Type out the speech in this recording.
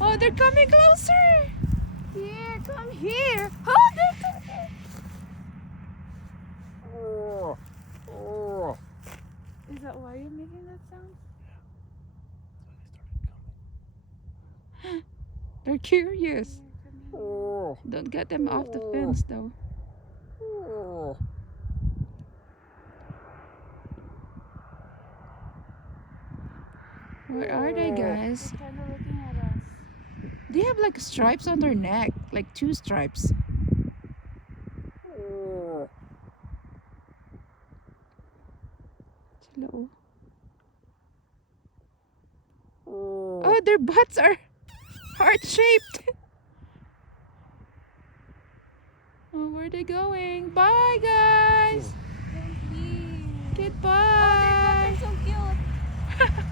Oh, they're coming closer. Here, come here. Oh, they're coming here. Is that why you're making that sound? They're curious. Here, come here. Don't get them off the fence though. Where are they, guys? They're kind of looking at us. They have like stripes on their neck, like 2 stripes. Hello. Oh, their butts are heart-shaped. Oh, where are they going? Bye, guys. Don't leave. Goodbye. Oh, their butts are so cute.